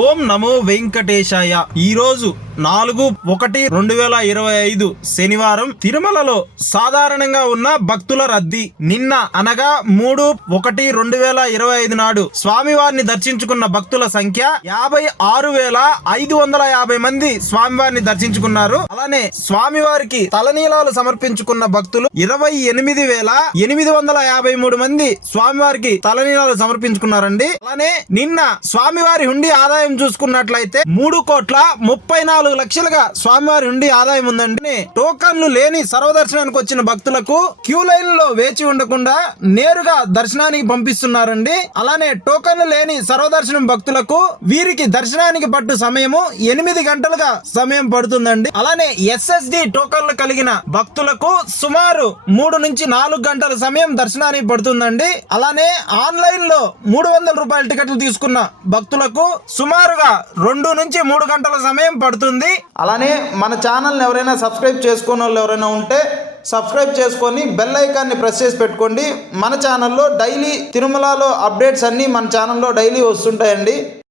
ఓం నమో వెంకటేశాయ. ఈరోజు 4/1/2025 శనివారం తిరుమలలో సాధారణంగా ఉన్న భక్తుల రద్దీ నిన్న అనగా 3/1/2025 నాడు స్వామివారిని దర్శించుకున్న భక్తుల సంఖ్య 56,550 మంది స్వామివారిని దర్శించుకున్నారు. అలానే స్వామివారికి తలనీలాలు సమర్పించుకున్న భక్తులు 28,853 మంది స్వామివారికి తలనీలాలు సమర్పించుకున్నారండి. అలానే నిన్న స్వామివారి హుండీ ఆదాయం చూసుకున్నట్లయితే 3,34,00,000గా స్వామివారి హుండీ ఆదాయం ఉందండి. టోకన్లు లేని సర్వదర్శనానికి వచ్చిన భక్తులకు క్యూ లైన్ లో వేచి ఉండకుండా నేరుగా దర్శనానికి పంపిస్తున్నారండి. అలానే టోకన్లు లేని సర్వదర్శనం భక్తులకు వీరికి దర్శనానికి పట్టు సమయము 8 గంటలుగా సమయం పడుతుందండి. అలానే ఎస్ఎస్డి టోకన్లు కలిగిన భక్తులకు సుమారు 3 నుంచి 4 గంటల సమయం దర్శనానికి పడుతుందండి. అలానే ఆన్లైన్ లో 300 రూపాయల టికెట్లు తీసుకున్న భక్తులకు సుమారుగా 2 నుంచి 3 గంటల సమయం పడుతుంది. అలానే మన ఛానల్ని ఎవరైనా సబ్స్క్రైబ్ చేసుకున్న వాళ్ళు ఎవరైనా ఉంటే సబ్స్క్రైబ్ చేసుకొని బెల్ ఐకాన్ని ప్రెస్ చేసి పెట్టుకోండి. మన ఛానల్లో డైలీ తిరుమలలో అప్డేట్స్ అన్నీ మన ఛానల్లో డైలీ వస్తుంటాయండి.